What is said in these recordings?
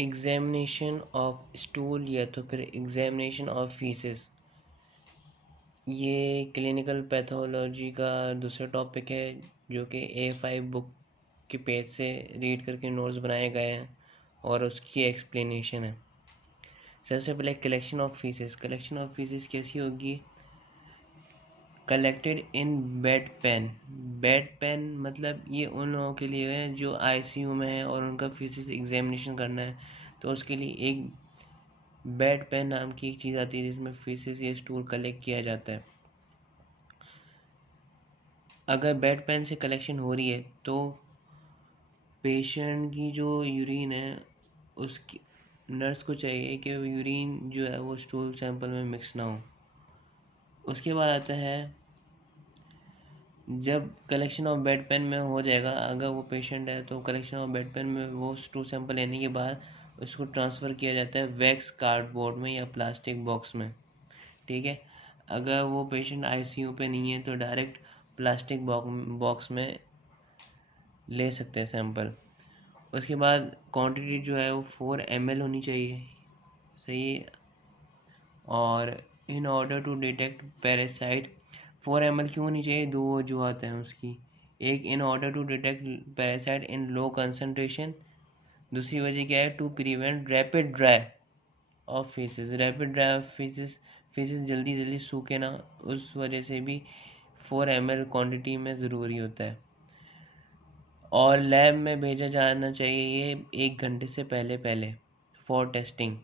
Examination of stool या तो फिर एग्जामिनेशन ऑफ फीसेस, ये क्लिनिकल पैथोलॉजी का दूसरा टॉपिक है जो कि A5 बुक के पेज से रीड करके नोट्स बनाए गए हैं और उसकी एक्सप्लेनेशन है। सबसे पहले कलेक्शन ऑफ फीसेस कैसी होगी? कलेक्टेड इन बेड पेन मतलब ये उन लोगों के लिए है जो आईसीयू में है और उनका फीसिस एग्जामिनेशन करना है, तो उसके लिए एक बेड पेन नाम की एक चीज़ आती है जिसमें फीसिस या स्टूल कलेक्ट किया जाता है। अगर बेड पेन से कलेक्शन हो रही है तो पेशेंट की जो यूरिन है उसकी नर्स को चाहिए कि यूरिन जो है वो स्टूल सैंपल में मिक्स ना हो। उसके बाद आता है जब कलेक्शन ऑफ बेड पेन में हो जाएगा, अगर वो पेशेंट है तो कलेक्शन ऑफ बेड पेन में वो स्टूल सैंपल लेने के बाद उसको ट्रांसफ़र किया जाता है वैक्स कार्डबोर्ड में या प्लास्टिक बॉक्स में। ठीक है, अगर वो पेशेंट आईसीयू पे नहीं है तो डायरेक्ट प्लास्टिक बॉक्स में ले सकते हैं सैंपल। उसके बाद क्वांटिटी जो है वो 4 ml होनी चाहिए, सही है। और in order to detect parasite 4 ml क्यों होनी चाहिए? दो वजूहत हैं उसकी। एक, in order to detect parasite in low concentration. दूसरी वजह क्या है? To prevent rapid dry of faeces. Rapid dry of faeces जल्दी जल्दी सूखे ना, उस वजह से भी 4 ml क्वांटिटी में ज़रूरी होता है। और लैब में भेजा जाना चाहिए ये 1 घंटे से पहले फॉर टेस्टिंग।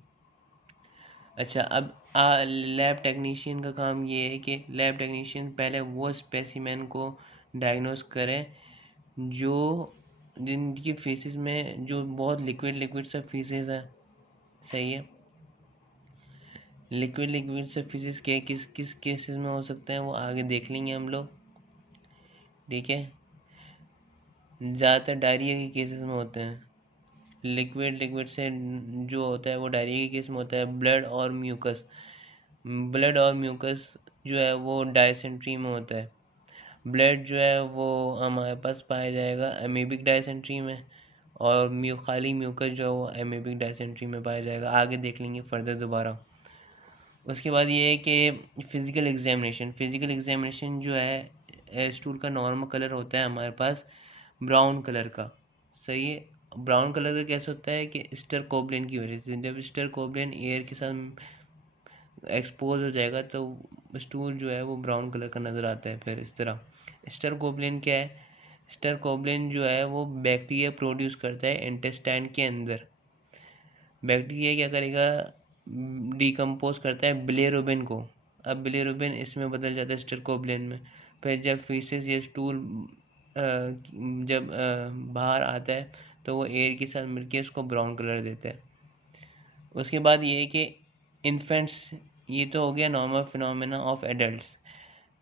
अच्छा, अब लैब टेक्नीशियन का काम ये है कि लैब टेक्नीशियन पहले वो स्पेसिमेन को डायग्नोस करें जो जिनकी फेसेस में जो बहुत लिक्विड सा फेसेस है, सही है। लिक्विड से फिजिक्स के किस किस केसेस में हो सकते हैं वो आगे देख लेंगे हम लोग, ठीक है। ज़्यादातर डायरिया के केसेस में होते हैं। लिक्विड से जो होता है वो डायरिया के केस में होता है। ब्लड और म्यूकस जो है वो डायसेंट्री में होता है। ब्लड जो है वो हमारे पास पाया जाएगा एमीबिक डायसेंट्री में, और खाली म्यूकस जो है वो एमीबिक डायसेंट्री में पाया जाएगा। आगे देख लेंगे फर्दर दोबारा। उसके बाद ये है कि फ़िज़िकल एग्ज़ामिनेशन जो है स्टूल का नॉर्मल कलर होता है हमारे पास ब्राउन कलर का, सही है। ब्राउन कलर का कैसे होता है कि स्टरकोब्लेन की वजह से, जब स्टरकोब्लेन एयर के साथ एक्सपोज हो जाएगा तो स्टूल जो है वो ब्राउन कलर का नज़र आता है। फिर इस तरह स्टरकोब्लेन क्या है? स्टरकोब्लेन जो है वो बैक्टीरिया प्रोड्यूस करता है इंटेस्टाइन के अंदर। बैक्टीरिया क्या करेगा? डिकम्पोज करता है बिलिरुबिन को। अब बिलिरुबिन इसमें बदल जाता है स्टरकोब्लेन में। फिर जब फीसेस या स्टूल जब बाहर आता है तो वो एयर के साथ मिलके उसको ब्राउन कलर देता है। उसके बाद ये है कि इन्फेंट्स, ये तो हो गया normal phenomena of adults.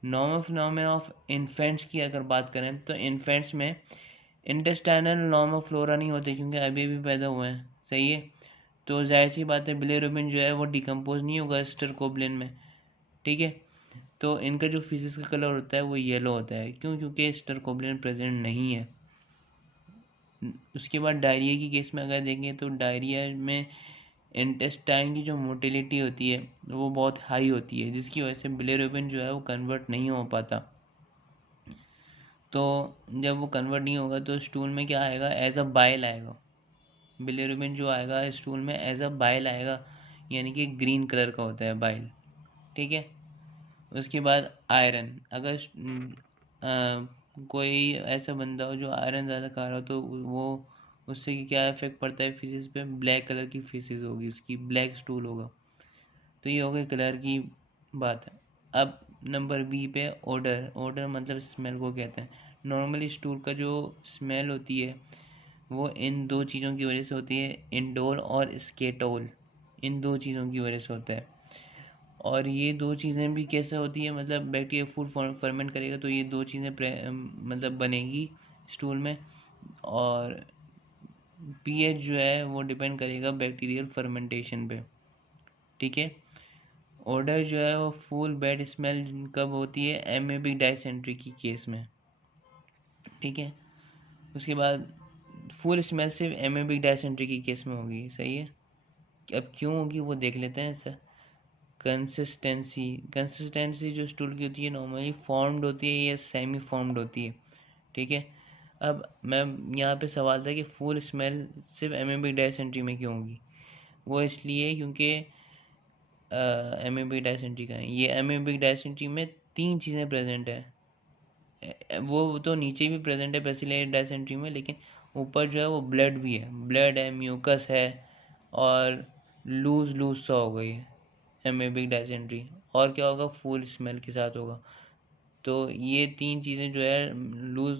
Normal phenomena of infants की अगर बात करें तो इन्फेंट्स में इंटेस्टाइनल नॉर्मल फ्लोरा नहीं होते क्योंकि अभी भी पैदा हुए हैं, सही है। तो जाहिर सी बात है बिलिरुबिन जो है वो डिकम्पोज नहीं होगा स्टरकोब्लेन में, ठीक है। तो इनका जो फिजिक्स का कलर होता है वो येलो होता है, क्यों? क्योंकि स्टरकोब्लेन प्रेजेंट नहीं है। उसके बाद डायरिया की केस में अगर देखें तो डायरिया में इंटेस्टाइन की जो मोटिलिटी होती है वो बहुत हाई होती है, जिसकी वजह से बिलिरुबिन जो है वो कन्वर्ट नहीं हो पाता। तो जब वो कन्वर्ट नहीं होगा तो स्टूल में क्या आएगा? एज अ बाइल आएगा। बिलिरुबिन जो आएगा स्टूल में एज अ बाइल आएगा, यानी कि ग्रीन कलर का होता है बाइल, ठीक है। उसके बाद आयरन, अगर कोई ऐसा बंदा हो जो आयरन ज़्यादा खा रहा हो तो वो उससे क्या इफेक्ट पड़ता है फिजिक्स पे? ब्लैक कलर की फिजिक्स होगी उसकी, ब्लैक स्टूल होगा। तो ये हो गई कलर की बात है। अब नंबर बी पे ओडर मतलब स्मेल को कहते हैं। नॉर्मली स्टूल का जो स्मेल होती है वो इन दो चीज़ों की वजह से होती है, इंडोल और स्केटोल। इन दो चीज़ों की वजह से होता है। और ये दो चीज़ें भी कैसे होती है? मतलब बैक्टीरिया फूड फर्मेंट करेगा तो ये दो चीज़ें मतलब बनेगी स्टूल में। और पीएच जो है वो डिपेंड करेगा बैक्टीरियल फर्मेंटेशन पे, ठीक है। ओडर जो है वो फुल बैड स्मेल कब होती है? एमेबिक डायसेंट्री की केस में, ठीक है। उसके बाद फुल स्मेल सिर्फ एमेबिक डायसेंट्री की केस में होगी, सही है। अब क्यों होगी वो देख लेते हैं सर। कंसिस्टेंसी जो स्टूल की होती है नॉर्मली फॉर्म्ड होती है या सेमी फॉर्म्ड होती है, ठीक है। अब मैं यहाँ पे सवाल था कि फुल स्मेल सिर्फ एमेबिक डायसेंट्री में क्यों होगी। वो इसलिए क्योंकि एमेबिक डायसेंट्री का है, ये एमेबिक डायसेंट्री में 3 चीज़ें प्रेजेंट है। वो तो नीचे भी प्रेजेंट है बेसिलरी डायसेंट्री में, लेकिन ऊपर जो है वो ब्लड भी है, ब्लड है, म्यूकस है, और लूज लूज सा होगा ये एमेबिक डायसेंट्री। और क्या होगा, फुल स्मेल के साथ होगा। तो ये 3 चीज़ें जो है लूज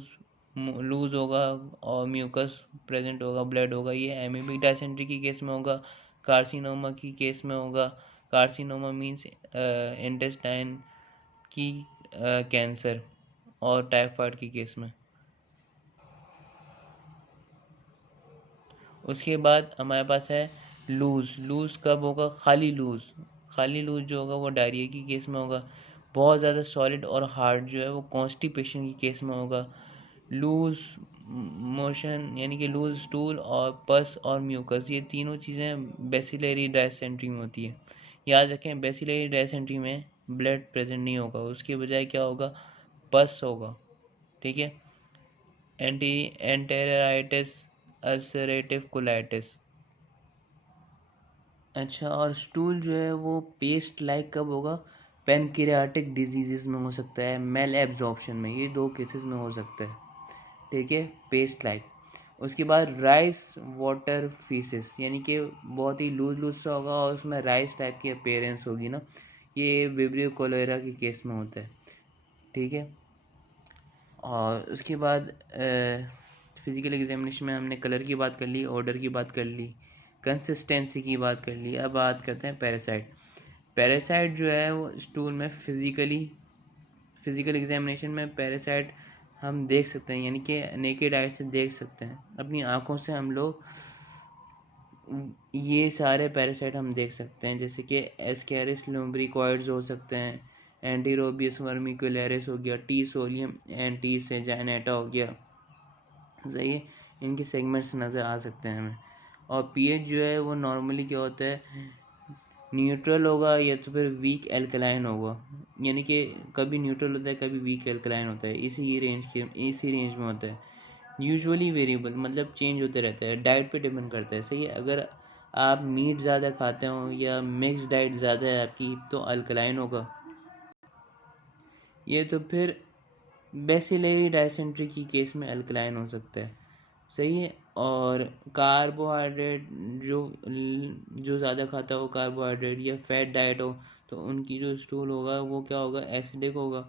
लूज होगा और म्यूकस प्रेजेंट होगा, ब्लड होगा, ये एमेबिक डायसेंट्री की केस में होगा। कार्सिनोमा की केस में होगा। कार्सिनोमा मीन्स इंटेस्टाइन की कैंसर, और टाइफाइड की केस में। उसके बाद हमारे पास है लूज। लूज कब होगा, खाली लूज। खाली लूज जो होगा वो डायरिया की केस में होगा। बहुत ज़्यादा सॉलिड और हार्ड जो है वो कॉन्स्टिपेशन की केस में होगा। लूज मोशन यानी कि लूज स्टूल और पस और म्यूकस, ये तीनों चीज़ें बेसिलरी डायसेंट्री में होती है। याद रखें, बेसिलरी डायसेंट्री में ब्लड प्रेजेंट नहीं होगा, उसके बजाय क्या होगा, पस होगा, ठीक है। Enteritis, ulcerative colitis. अच्छा, और स्टूल जो है वो पेस्ट लाइक कब होगा, पैनक्रियाटिक डिजीजेस में हो सकता है, मेल एब्जॉर्प्शन में, ये 2 केसेस में हो सकता है, ठीक है, पेस्ट लाइक। उसके बाद राइस वाटर फीसेस, यानी कि बहुत ही लूज लूज सा होगा और उसमें राइस टाइप की अपेयरेंस होगी ना, ये विब्रियो कोलेरा के केस में होता है, ठीक है। और उसके बाद फिज़िकल एग्जामिनेशन में हमने कलर की बात कर ली, ऑर्डर की बात कर ली, कंसिस्टेंसी की बात कर ली। अब बात करते हैं पैरासाइट। पैरासाइट जो है वो स्टूल में फिज़िकल एग्जामिनेशन में पैरासाइट हम देख सकते हैं, यानी कि नेकेड आई से देख सकते हैं, अपनी आँखों से हम लोग ये सारे पैरासाइट हम देख सकते हैं, जैसे कि एस्केरिस लुम्ब्रिकॉइड्स हो सकते हैं, एंटीरोबियस वर्मिकुलरिस हो गया, टी सोलियम एंटी सेजानेटा हो गया, सही है। इनके सेगमेंट्स नज़र आ सकते हैं हमें। और पीएच जो है वो नॉर्मली क्या होता है, न्यूट्रल होगा या तो फिर वीक एल्कलाइन होगा, यानी कि कभी न्यूट्रल होता है कभी वीक एल्कलाइन होता है, इसी रेंज में होता है। यूजुअली वेरिएबल मतलब चेंज होते रहता है, डाइट पे डिपेंड करता है, सही है। अगर आप मीट ज़्यादा खाते हो या मिक्स डाइट ज़्यादा है आपकी तो अल्कलाइन होगा, ये तो फिर बेसिलरी डायसेंट्री की केस में अल्कलाइन हो सकता है, सही है। और कार्बोहाइड्रेट जो जो ज़्यादा खाता हो कार्बोहाइड्रेट या फैट डाइट हो तो उनकी जो स्टूल होगा वो क्या होगा, एसिडिक होगा,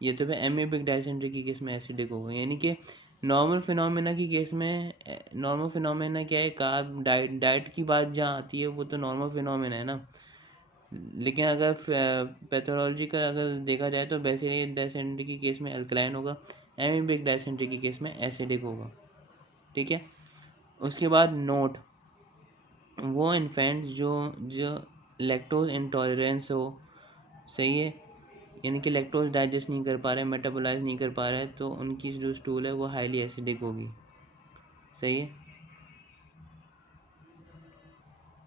ये तो फिर एमिबिक डायसेंट्री की केस में एसिडिक होगा। यानी कि नॉर्मल फिनोमेना की केस में, नॉर्मल फिनोमेना क्या है, कार्ब डाइट की बात जहाँ आती है वो तो नॉर्मल फिनोमेना है ना, लेकिन अगर पैथोलॉजिकल अगर देखा जाए तो बेसिलरी डायसेंट्री की केस में अल्कलाइन होगा, एमिबिक डायसेंट्री की केस में एसिडिक होगा, ठीक है। उसके बाद नोट, वो इन्फेंट जो जो लैक्टोज इंटॉलरेंस हो, सही है, यानी कि लैक्टोज डाइजेस्ट नहीं कर पा रहे, मेटाबोलाइज नहीं कर पा रहे, तो उनकी जो स्टूल है वो हाईली एसिडिक होगी, सही है।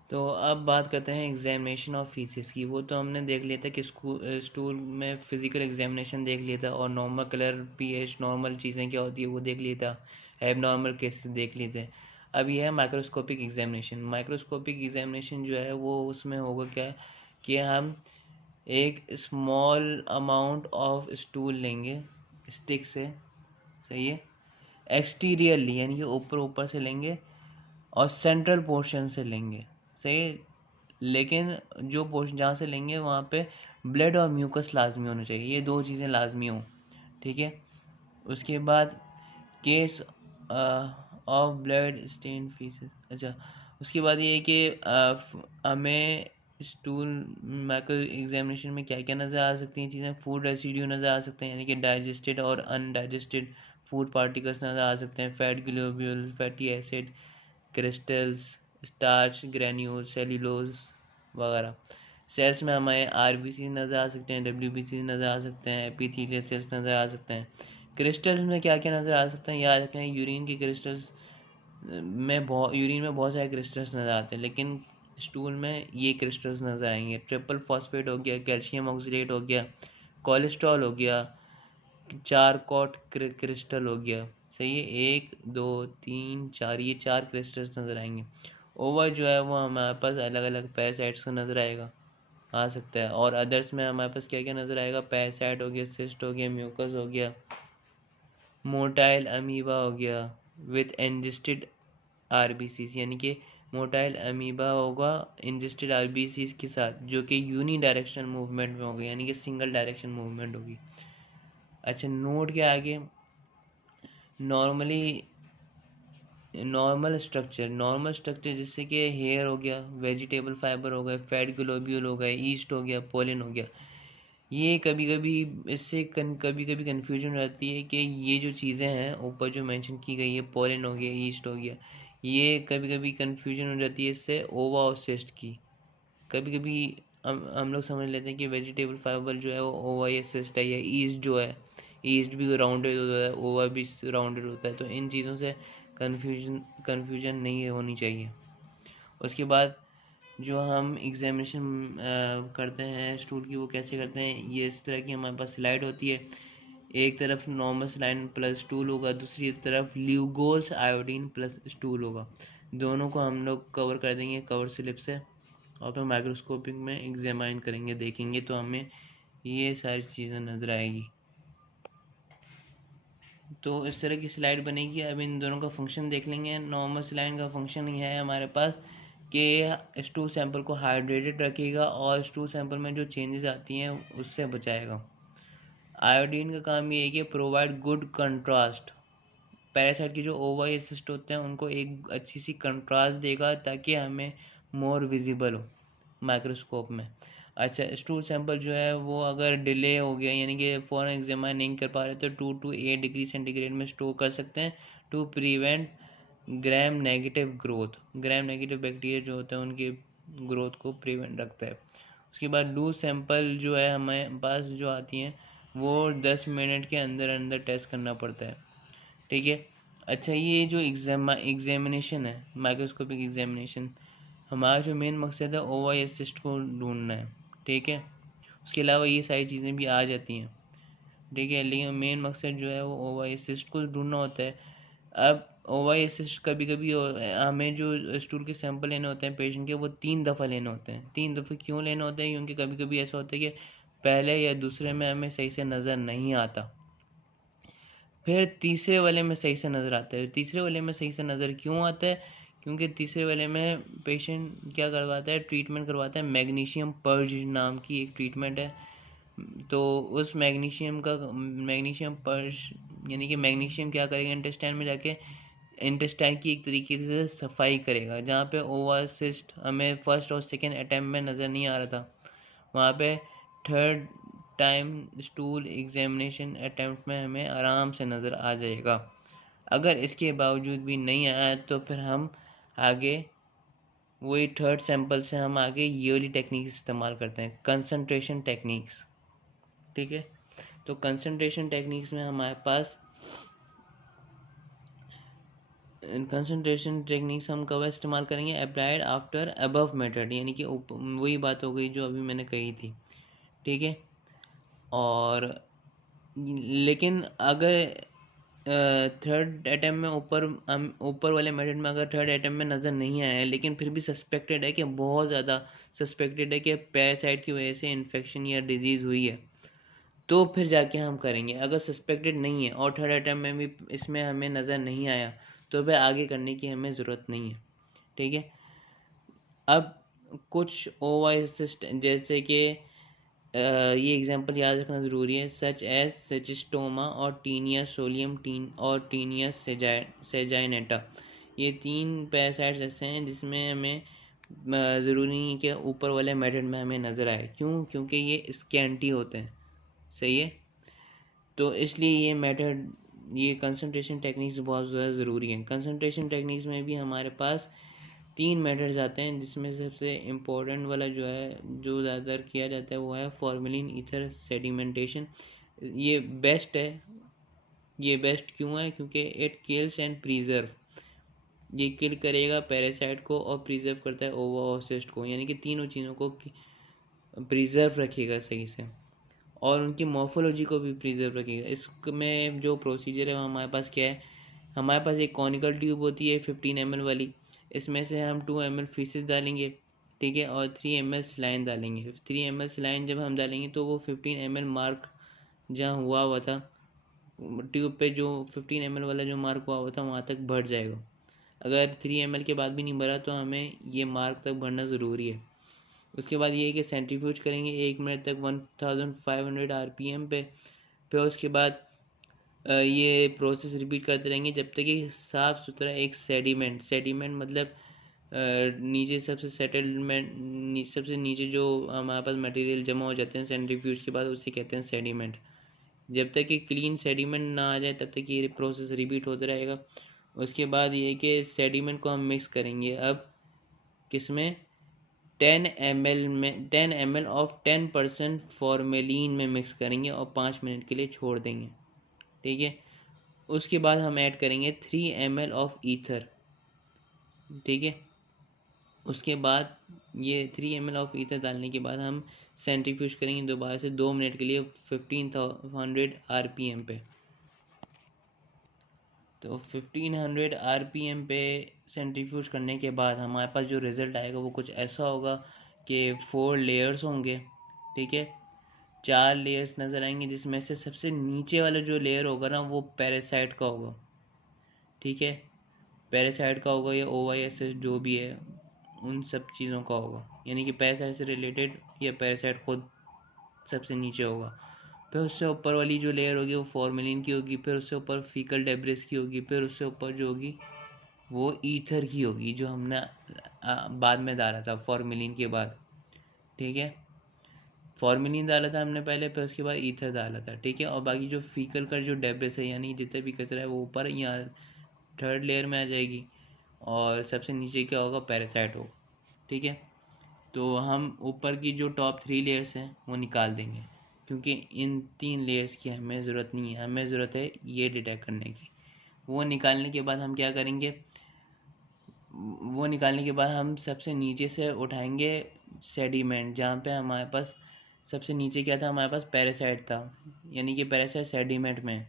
तो अब बात करते हैं एग्जामिनेशन ऑफ फीसिस की। वो तो हमने देख लिया था कि स्टूल में फिजिकल एग्जामिनेशन देख लिया था, और नॉर्मल कलर, पीएच, नॉर्मल चीज़ें क्या होती है वो देख लिया था, एब नॉर्मल केसेस देख लिए थे। अब ये है माइक्रोस्कोपिक एग्जामिनेशन। माइक्रोस्कोपिक एग्जामिनेशन जो है वो उसमें होगा क्या, कि हम एक स्मॉल अमाउंट ऑफ स्टूल लेंगे स्टिक से, सही है, एक्सटीरियरली यानी कि ऊपर ऊपर से लेंगे और सेंट्रल पोर्शन से लेंगे, सही। लेकिन जो पोर्शन जहाँ से लेंगे वहाँ पे ब्लड और म्यूकस लाजमी होना चाहिए, ये 2 चीज़ें लाजमी हों, ठीक है। उसके बाद case of blood stain faeces, अच्छा, उसके बाद ये है कि हमें स्टूल माइक्रो एग्जामिनेशन में क्या क्या नज़र आ सकती हैं चीज़ें, फूड रेसिड्यू नज़र आ सकते हैं, यानी कि डाइजेस्टेड और अनडाइजेस्टेड फूड पार्टिकल्स नज़र आ सकते हैं, fat globule, fatty acid, crystals, starch granule, cellulose वगैरह। सेल्स में हमें आरबीसी नज़र आ सकते हैं, डब्ल्यूबीसी नज़र आ सकते हैं, एपिथेलियल सेल्स नज़र आ सकते हैं। क्रिस्टल्स में क्या क्या नज़र आ सकते हैं, याद रखें यूरिन के क्रिस्टल्स यूरिन में बहुत सारे क्रिस्टल्स नज़र आते हैं, लेकिन स्टूल में ये क्रिस्टल्स नज़र आएंगे। ट्रिपल फॉस्फेट हो गया, कैल्शियम ऑक्सीडेट हो गया, कोलेस्ट्रॉल हो गया, चारकोट क्रिस्टल हो गया। सही है, 1 2 3 4, ये 4 क्रिस्टल्स नज़र आएंगे। ओवर जो है वो हमारे पास अलग अलग पैरासाइट्स का नज़र आएगा, आ सकता है। और अदर्स में हमारे पास क्या क्या नज़र आएगा, पैरासाइट हो गया, सिस्ट हो गया, म्यूकस हो गया, मोटाइल अमीबा हो गया विथ इंजेस्टेड आरबीसीज, यानी कि मोटाइल अमीबा होगा इंजेस्टेड आरबीसीज के साथ, जो कि यूनी डायरेक्शन मूवमेंट में होगा, यानी कि सिंगल डायरेक्शन मूवमेंट होगी। अच्छा, नोट के आगे नॉर्मली नॉर्मल स्ट्रक्चर जैसे कि हेयर हो गया, वेजिटेबल फाइबर हो गए, फैट ग्लोब्यूल हो गए, ईस्ट हो गया, पोलन हो गया। ये कभी कभी इससे कभी कभी कन्फ्यूजन हो जाती है कि ये जो चीज़ें हैं ऊपर जो मेंशन की गई है, पोलन हो गया, ईस्ट हो गया, ये कभी कभी कन्फ्यूजन हो जाती है इससे ओवा और सिस्ट की। कभी कभी हम लोग समझ लेते हैं कि वेजिटेबल फाइबर जो है वो ओवा या सिस्ट है, या ईस्ट जो है, ईस्ट भी राउंडेड होता है, ओवा भी राउंडेड होता है। तो इन चीज़ों से कन्फ्यूजन नहीं होनी चाहिए। उसके बाद जो हम एग्जामिनेशन करते हैं स्टूल की, वो कैसे करते हैं, ये इस तरह की हमारे पास स्लाइड होती है। एक तरफ नॉर्मल स्लाइड प्लस स्टूल होगा, दूसरी तरफ ल्यूगोल्स आयोडीन प्लस स्टूल होगा। दोनों को हम लोग कवर कर देंगे कवर स्लिप से, और फिर माइक्रोस्कोपिक में एग्जामाइन करेंगे, देखेंगे तो हमें ये सारी चीज़ें नज़र आएगी। तो इस तरह की स्लाइड बनेगी। अब इन दोनों का फंक्शन देख लेंगे। नॉर्मल स्लाइड का फंक्शन ये है हमारे पास कि स्टूल सैंपल को हाइड्रेटेड रखेगा और स्टूल सैंपल में जो चेंजेस आती हैं उससे बचाएगा। आयोडीन का काम ये है कि प्रोवाइड गुड कंट्रास्ट, पैरासाइट के जो ओवाइसिस्ट होते हैं उनको एक अच्छी सी कंट्रास्ट देगा ताकि हमें मोर विजिबल हो माइक्रोस्कोप में। अच्छा, स्टूल सैंपल जो है वो अगर डिले हो गया, यानी कि फ़ौरन एग्जामाइन नहीं कर पा रहे, तो 2 to 8 डिग्री सेंटीग्रेड में स्टोर कर सकते हैं to prevent gram negative growth. Gram negative bacteria जो होते हैं उनकी ग्रोथ को प्रिवेंट रखता है। उसके बाद लूज सैंपल जो है हमारे पास जो आती हैं वो 10 मिनट के अंदर अंदर टेस्ट करना पड़ता है। ठीक है। अच्छा, ये जो एग्जामिनेशन है, माइक्रोस्कोपिक एग्जामिनेशन, हमारा जो मेन मकसद है ओवाइसिस्ट को ढूंढना है। ठीक है। उसके अलावा ये सारी चीज़ें भी आ जाती हैं। ठीक है, लेकिन मेन मकसद जो है वो ओवाइसिस्ट को ढूंढना होता है। अब ओवाइसिस्ट कभी कभी हमें जो स्टूल के सैंपल लेने होते हैं पेशेंट के, वो 3 दफ़ा लेने होते हैं। 3 दफ़े क्यों लेने होते हैं, क्योंकि कभी कभी ऐसा होता है कि पहले या दूसरे में हमें सही से नज़र नहीं आता, फिर तीसरे वाले में सही से नज़र आता है। तीसरे वाले में सही से नज़र क्यों आता है, क्योंकि तीसरे वाले में पेशेंट क्या करवाता है, ट्रीटमेंट करवाता है, मैग्नीशियम पर्ज नाम की एक ट्रीटमेंट है। तो उस मैग्नीशियम पर्ज, यानी कि मैग्नीशियम क्या करेगा, इंटेस्टाइन में जाके इंटेस्टाइन की एक तरीके से सफाई करेगा। जहाँ पे ओवासिस्ट हमें फर्स्ट और सेकेंड अटैम्प्ट में नज़र नहीं आ रहा था, वहाँ पे third time stool examination attempt में हमें आराम से नज़र आ जाएगा। अगर इसके बावजूद भी नहीं आया तो फिर हम आगे वही थर्ड सैंपल से हम आगे ये वाली टेक्निक इस्तेमाल करते हैं, कंसंट्रेशन टेक्निक्स। ठीक है। तो कंसंट्रेशन टेक्निक्स में हमारे पास कंसंट्रेशन टेक्निक्स हम कब इस्तेमाल करेंगे, अप्लाइड आफ्टर अबव मेथड, यानी कि वही बात हो गई जो अभी मैंने कही थी। ठीक है। और लेकिन अगर थर्ड अटैम्प्ट में ऊपर वाले मेथड में अगर थर्ड अटैम्प्ट में नज़र नहीं आया है, लेकिन फिर भी सस्पेक्टेड है कि बहुत ज़्यादा सस्पेक्टेड है कि पैरासाइट की वजह से इन्फेक्शन या डिजीज़ हुई है, तो फिर जाके हम करेंगे। अगर सस्पेक्टेड नहीं है और थर्ड अटैम्प्ट में भी इसमें हमें नज़र नहीं आया, तो फिर आगे करने की हमें ज़रूरत नहीं है। ठीक है। अब कुछ ओवाइसिस्ट जैसे कि ये एग्जांपल याद रखना ज़रूरी है, सच एज सेचिस्टोमा और टीनिया सोलियम और टीनिया सेजाइनेटा। ये 3 पैरासाइट्स ऐसे हैं जिसमें हमें ज़रूरी नहीं है कि ऊपर वाले मेथड में हमें नज़र आए। क्यों? क्योंकि ये स्कैंटी होते हैं। सही है। तो इसलिए ये मेथड, ये कंसंट्रेशन टेक्निक्स बहुत ज़्यादा ज़रूरी हैं। कंसंट्रेशन टेक्निक्स में भी हमारे पास 3 मेथड्स आते हैं, जिसमें सबसे इम्पोर्टेंट वाला जो है, जो ज़्यादातर किया जाता है, वो है फॉर्मेलिन ईथर सेडिमेंटेशन। ये बेस्ट है। ये बेस्ट क्यों है? क्योंकि इट किल्स एंड प्रिजर्व ये किल करेगा पैरासाइट को और प्रिजर्व करता है ओवोसिस्ट को, यानी कि तीनों चीज़ों को प्रिजर्व रखेगा सही से, और उनकी मॉर्फोलॉजी को भी प्रिजर्व रखेगा। इसमें जो प्रोसीजर है वो हमारे पास क्या है, हमारे पास एक कॉनिकल ट्यूब होती है 15 ml वाली, इसमें से हम 2 ml फीसिस डालेंगे, ठीक है, और 3 ml सलाइन डालेंगे। 3 ml सलाइन जब हम डालेंगे तो वो 15 ml मार्क जहाँ हुआ था ट्यूब पे, जो 15 ml वाला जो मार्क हुआ था वहाँ तक बढ़ जाएगा। अगर 3 ml के बाद भी नहीं बढ़ा तो हमें ये मार्क तक बढ़ना ज़रूरी है। उसके बाद ये है कि सेंट्रीफ्यूज करेंगे 1 मिनट तक 1500 RPM पे। फिर उसके बाद ये प्रोसेस रिपीट करते रहेंगे जब तक कि साफ़ सुथरा एक सेडिमेंट मतलब नीचे सबसे सेटलमेंट, सबसे नीचे जो हमारे पास मटेरियल जमा हो जाते हैं सेंट्रीफ्यूज के बाद, उसे कहते हैं सेडिमेंट। जब तक कि क्लीन सेडिमेंट ना आ जाए तब तक ये प्रोसेस रिपीट होता रहेगा। उसके बाद ये कि सेडिमेंट को हम मिक्स करेंगे अब किसमें, 10 ml ऑफ 10% फॉर्मेलिन में मिक्स करेंगे और 5 मिनट के लिए छोड़ देंगे, ठीक है। उसके बाद हम ऐड करेंगे 3 ml ऑफ ईथर, ठीक है। उसके बाद ये 3 ml ऑफ ईथर डालने के बाद हम सेंट्रीफ्यूज करेंगे दोबारा से 2 मिनट के लिए 1500 RPM पे। तो 1500 RPM पे सेंट्रीफ्यूज करने के बाद हमारे पास जो रिज़ल्ट आएगा वो कुछ ऐसा होगा कि 4 लेयर्स होंगे, ठीक है। 4 लेयर्स नज़र आएंगे जिसमें से सबसे नीचे वाला जो लेयर होगा ना वो पैरासाइट का होगा, ठीक है। पैरासाइट का होगा या OYSS जो भी है उन सब चीज़ों का होगा, यानी कि पैरासाइट से रिलेटेड या पैरासाइट खुद सबसे नीचे होगा। फिर उससे ऊपर वाली जो लेयर होगी वो फॉर्मेलिन की होगी, फिर उससे ऊपर फीकल डेब्रिस की होगी, फिर उससे ऊपर जो होगी वो ईथर की होगी जो हमने बाद में डाला था फॉर्मेलिन के बाद, ठीक है। फॉर्मेलिन डाला था हमने पहले, फिर उसके बाद ईथर डाला था, ठीक है। और बाकी जो फीकल का जो डेब्रिस है यानी जितना भी कचरा है वो ऊपर यहाँ थर्ड लेयर में आ जाएगी, और सबसे नीचे क्या होगा, पैरासाइट होगा, ठीक है। तो हम ऊपर की जो टॉप 3 लेयर्स हैं वो निकाल देंगे, क्योंकि इन 3 लेयर्स की हमें ज़रूरत नहीं है, हमें ज़रूरत है ये डिटेक्ट करने की। वो निकालने के बाद हम क्या करेंगे, वो निकालने के बाद हम सबसे नीचे से उठाएंगे सेडिमेंट, जहाँ पे हमारे पास सबसे नीचे क्या था, हमारे पास पैरासाइट था, यानी कि पैरासाइट सेडिमेंट में।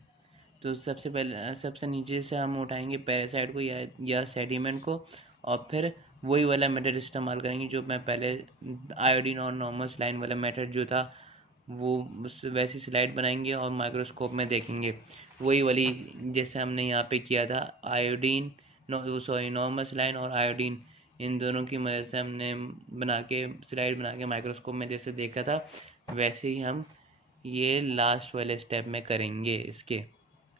तो सबसे पहले सबसे नीचे से हम उठाएंगे पैरासाइट को या सेडिमेंट को, और फिर वही वाला मेथड इस्तेमाल करेंगे जो मैं पहले आयोडीन और नॉर्मल स्लाइन वाला मेथड जो था वो वैसी स्लाइड बनाएंगे और माइक्रोस्कोप में देखेंगे वही वाली जैसे हमने यहाँ पे किया था। आयोडीन नॉर्मल स्लाइन और आयोडीन इन दोनों की मदद से हमने बना के स्लाइड बना के माइक्रोस्कोप में जैसे देखा था वैसे ही हम ये लास्ट वाले स्टेप में करेंगे इसके,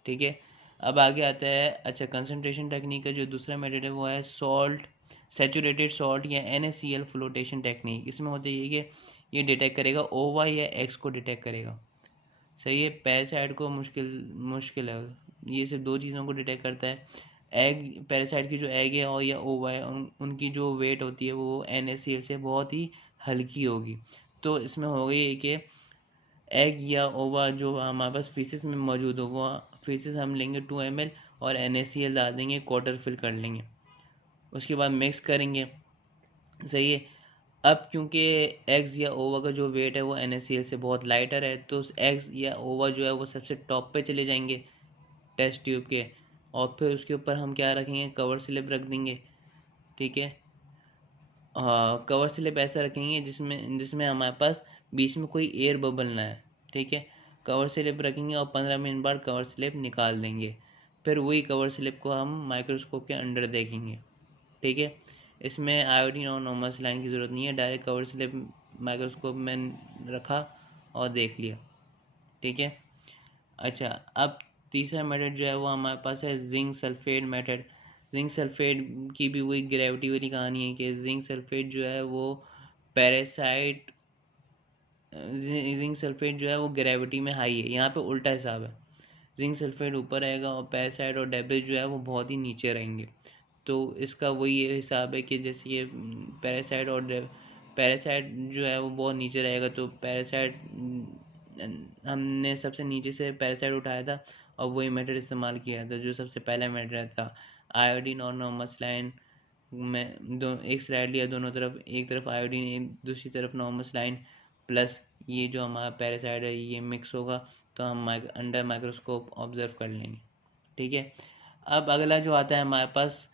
ठीक है। अब आगे आता है, अच्छा, कंसंट्रेशन टेक्निक का जो दूसरा मेथड है वो है सॉल्ट, सेचूरेटेड सॉल्ट या NaCl फ्लोटेशन टेक्निक। इसमें होता है ये कि ये डिटेक्ट करेगा OY या X को डिटेक्ट करेगा, सही है। पैरासाइट को मुश्किल है, ये सिर्फ 2 चीज़ों को डिटेक्ट करता है। एग, पैरासाइट की जो एग है और या OY उनकी जो वेट होती है वो NaCl से बहुत ही हल्की होगी। तो इसमें होगा ये कि एग या ओवा जो हमारे पास फीसिस में मौजूद हो वो फीसिस हम लेंगे 2 ml और NaCl डाल देंगे, क्वार्टर फिल कर लेंगे, उसके बाद मिक्स करेंगे, सही है। अब क्योंकि एग्स या ओवा का जो वेट है वो NaCl से बहुत लाइटर है तो एग्स या ओवा जो है वो सबसे टॉप पे चले जाएंगे टेस्ट ट्यूब के, और फिर उसके ऊपर हम क्या रखेंगे, कवर स्लिप रख देंगे, ठीक है। कवर स्लिप ऐसा रखेंगे जिसमें जिसमें हमारे पास बीच में कोई एयर बबल ना है, ठीक है। कवर स्लिप रखेंगे और 15 मिनट बाद कवर स्लिप निकाल देंगे, फिर वही कवर स्लिप को हम माइक्रोस्कोप के अंडर देखेंगे, ठीक है। इसमें आयोडीन और नॉर्मल सलाइन की ज़रूरत नहीं है, डायरेक्ट कवर स्लिप माइक्रोस्कोप में रखा और देख लिया, ठीक है। अच्छा, अब तीसरा मेथड जो है वो हमारे पास है zinc sulphate method. Zinc sulphate की भी वही ग्रेविटी वाली कहानी है कि जिंक सल्फेट जो है वो पैरासाइट, जिंक सल्फेट जो है वो ग्रेविटी में हाई है, यहाँ पे उल्टा हिसाब है, जिंक सल्फेट ऊपर रहेगा और पैरासाइट और डेब्रिस जो है वो बहुत ही नीचे रहेंगे। तो इसका वही हिसाब है कि जैसे ये पैरासाइट और पैरासाइट जो है वो बहुत नीचे रहेगा, तो पैरासाइट हमने सबसे नीचे से पैरासाइट उठाया था और वही मेथड इस्तेमाल किया था जो सबसे पहला मेथड था। आयोडीन और नॉर्मल सलाइन में एक स्लाइड लिया, दोनों तरफ, एक तरफ आयोडीन एक दूसरी तरफ नॉर्मल सलाइन, प्लस ये जो हमारा पैरासाइड है ये मिक्स होगा, तो हम अंडर माइक्रोस्कोप ऑब्जर्व कर लेंगे। ठीक है। अब अगला जो आता है हमारे पास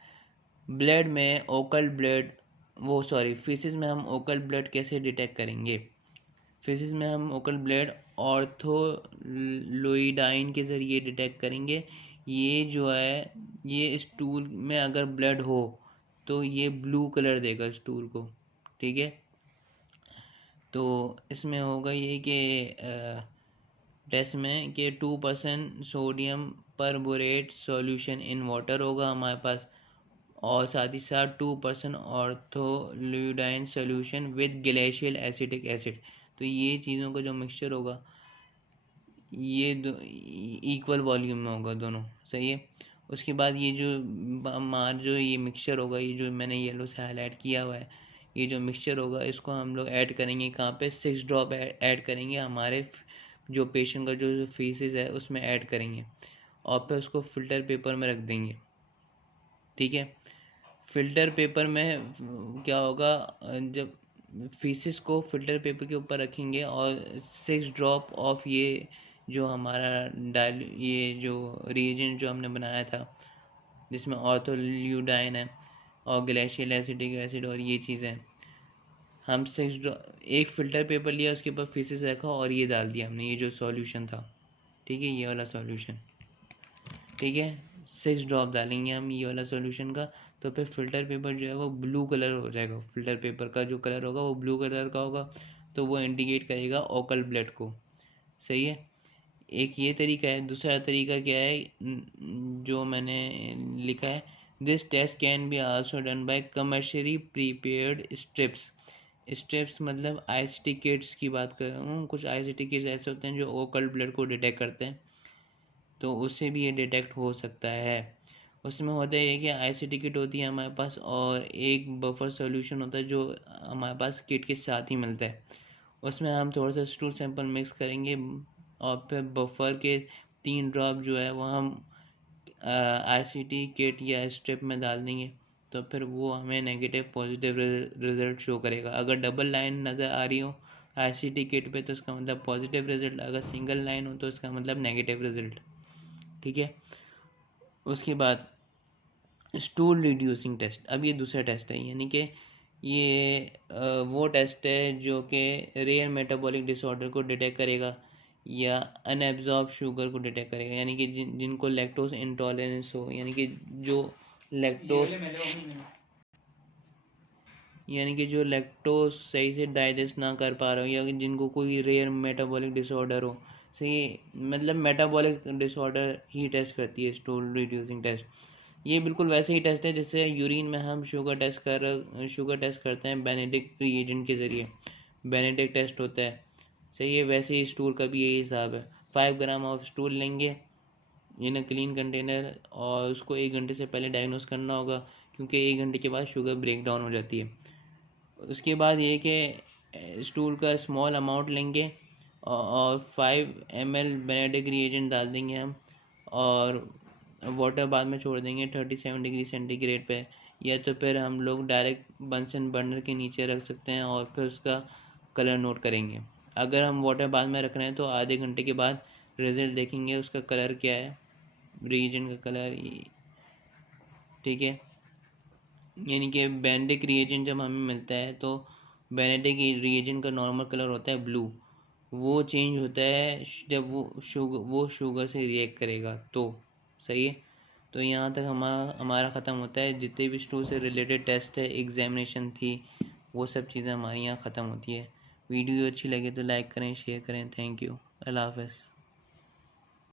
ब्लड में ओकल ब्लड, वो सॉरी फीसिस में हम ओकल ब्लड कैसे डिटेक्ट करेंगे। फीसिस में हम ओकल ब्लड ऑर्थोलोइडाइन के ज़रिए डिटेक्ट करेंगे। ये जो है ये स्टूल में अगर ब्लड हो तो ये ब्लू कलर देगा स्टूल को। ठीक है। तो इसमें होगा ये कि टेस्ट में कि 2% sodium perborate solution in water होगा हमारे पास, और साथ ही साथ 2% orthotolidine solution with glacial acetic acid. तो ये चीज़ों का जो मिक्सचर होगा ये इक्वल वॉल्यूम में होगा दोनों। सही है। उसके बाद ये जो हमारा जो ये मिक्सचर होगा, ये जो मैंने येलो से हाईलाइट किया हुआ है, ये जो मिक्सचर होगा इसको हम लोग ऐड करेंगे कहाँ पे, 6 ड्रॉप ऐड करेंगे हमारे जो पेशेंट का जो फीसिस है उसमें ऐड करेंगे, और फिर उसको फ़िल्टर पेपर में रख देंगे। ठीक है। फ़िल्टर पेपर में क्या होगा, जब फीसिस को फ़िल्टर पेपर के ऊपर रखेंगे और 6 ड्रॉप ऑफ ये जो हमारा ये जो रिएजेंट जो हमने बनाया था जिसमें ऑर्थोल्यूडाइन है और ग्लेशियल एसिटिक एसिड और ये चीज़ें, हम 6 एक फ़िल्टर पेपर लिया, उसके ऊपर फीसिस रखा और ये डाल दिया हमने, ये जो सॉल्यूशन था। ठीक है। ये वाला सॉल्यूशन। ठीक है। 6 ड्रॉप डालेंगे हम ये वाला सॉल्यूशन का, तो फिर फ़िल्टर पेपर जो है वो ब्लू कलर हो जाएगा। फ़िल्टर पेपर का जो कलर होगा वो ब्लू कलर का होगा, तो वो इंडिकेट करेगा ओकल ब्लड को। सही है। एक ये तरीका है। दूसरा तरीका क्या है जो मैंने लिखा है, this test can be also done by commercially prepared strips. Strips मतलब आईसीटी किट्स की बात कर रहा हूँ। कुछ आईसीटी किट्स ऐसे होते हैं जो ओकल ब्लड को डिटेक्ट करते हैं, तो उससे भी ये डिटेक्ट हो सकता है। उसमें होता है कि आईसीटी किट होती है हमारे पास, और एक बफर सॉल्यूशन होता है जो हमारे पास किट के साथ ही मिलता है। उसमें हम थोड़ा सा स्टूल सैंपल मिक्स करेंगे और फिर बफर के 3 ड्रॉप जो है वो हम आईसीटी किट या स्ट्रिप में डाल देंगे, तो फिर वो हमें नेगेटिव पॉजिटिव रिजल्ट शो करेगा। अगर डबल लाइन नज़र आ रही हो आईसीटी किट पे तो इसका मतलब पॉजिटिव रिजल्ट, अगर सिंगल लाइन हो तो इसका मतलब नेगेटिव रिजल्ट। ठीक है। उसके बाद स्टूल रिड्यूसिंग टेस्ट। अब ये दूसरा टेस्ट है, यानी कि ये वो टेस्ट है जो कि रेयर मेटाबॉलिक डिसऑर्डर को डिटेक्ट करेगा या अनएब्जॉर्ब शुगर को डिटेक्ट करेगा, यानी कि जिनको लैक्टोज इंटॉलरेंस हो, यानी कि जो लैक्टोज सही से डाइजेस्ट ना कर पा रहे हो, या जिनको कोई रेयर मेटाबॉलिक डिसऑर्डर हो। सही मतलब मेटाबॉलिक डिसऑर्डर ही टेस्ट करती है स्टूल रिड्यूसिंग टेस्ट। ये बिल्कुल वैसे ही टेस्ट है जैसे यूरिन में हम शुगर टेस्ट करते हैं बेनेडिक्ट रिएजेंट के ज़रिए, बेनेडिक्ट टेस्ट होता है। सही है। वैसे ही स्टूल का भी यही हिसाब है। 5 ग्राम ऑफ स्टूल लेंगे इन अ क्लीन कंटेनर, और उसको 1 घंटे से पहले डायग्नोस करना होगा, क्योंकि 1 घंटे के बाद शुगर ब्रेक डाउन हो जाती है। उसके बाद ये कि स्टूल का स्मॉल अमाउंट लेंगे और 5 ml बेनेडिक्ट रिएजेंट डाल देंगे हम, और वाटर बाद में छोड़ देंगे 37 डिग्री सेंटीग्रेड पे, या तो फिर हम लोग डायरेक्ट बंसन बर्नर के नीचे रख सकते हैं और फिर उसका कलर नोट करेंगे। अगर हम वाटर बाद में रख रहे हैं तो आधे घंटे के बाद रिजल्ट देखेंगे उसका कलर क्या है, रिएजेंट का कलर। ठीक है। यानी कि बेनेडिक्ट रिएजेंट जब हमें मिलता है तो बेनेडिक्ट रिएजेंट का नॉर्मल कलर होता है ब्लू, वो चेंज होता है जब वो शुगर से रिएक्ट करेगा तो। सही है। तो यहाँ तक हमारा ख़त्म होता है। जितने भी स्टूल से रिलेटेड टेस्ट है, एग्जामिनेशन थी, वो सब चीज़ें हमारी यहाँ ख़त्म होती है। वीडियो अच्छी लगे तो लाइक करें, शेयर करें। Thank you. अल्लाह हाफ़िज़।